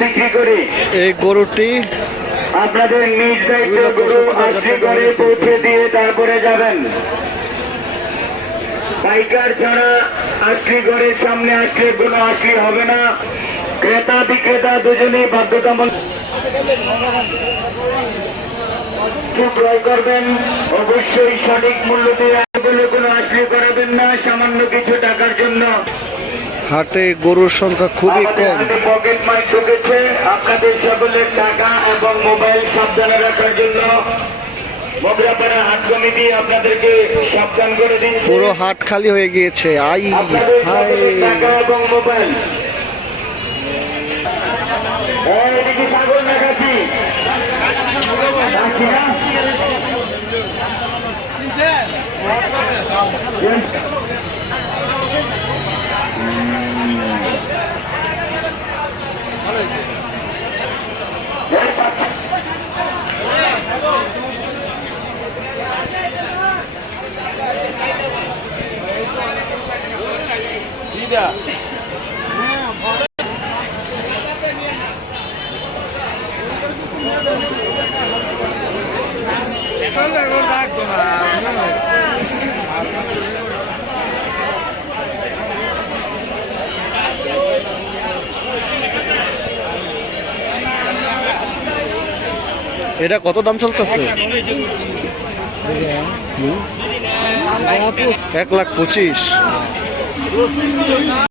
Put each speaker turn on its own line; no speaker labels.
বিক্রি করি।
এই গরুটি
আপনাদের নিজ দায়িত্ব গরু আসলে ঘরে পৌঁছে দিয়ে তারপরে যাবেন। পাইকার ছাড়া ঘরের সামনে আসলে কোনো হবে না। ক্রেতা বিক্রেতা দুজনেই বাধ্যতামূলক। ক্রয় করবেন। অবশ্যই সঠিক মূল্য দিয়ে কোনো আসলি করাবেন না। সামান্য কিছু টাকার
হাটে গরুর সংখ্যা খুবই কম।
পকেট ঢুকেছে। আপনাদের সকলের টাকা এবং মোবাইল সাবধানে রাখার জন্য মোগরাপাড়া হাট কমিটি আপনাদেরকে সাবধান করে দিচ্ছে
পুরো হাট খালি হয়ে গিয়েছে। আই
আপনাদের
হাই।
টাকা এবং মোবাইল এই, ছাগল না খাসি খাসি না? Yes.
এটা কত দাম চলতেছে? এক লাখ পঁচিশ। 我是一个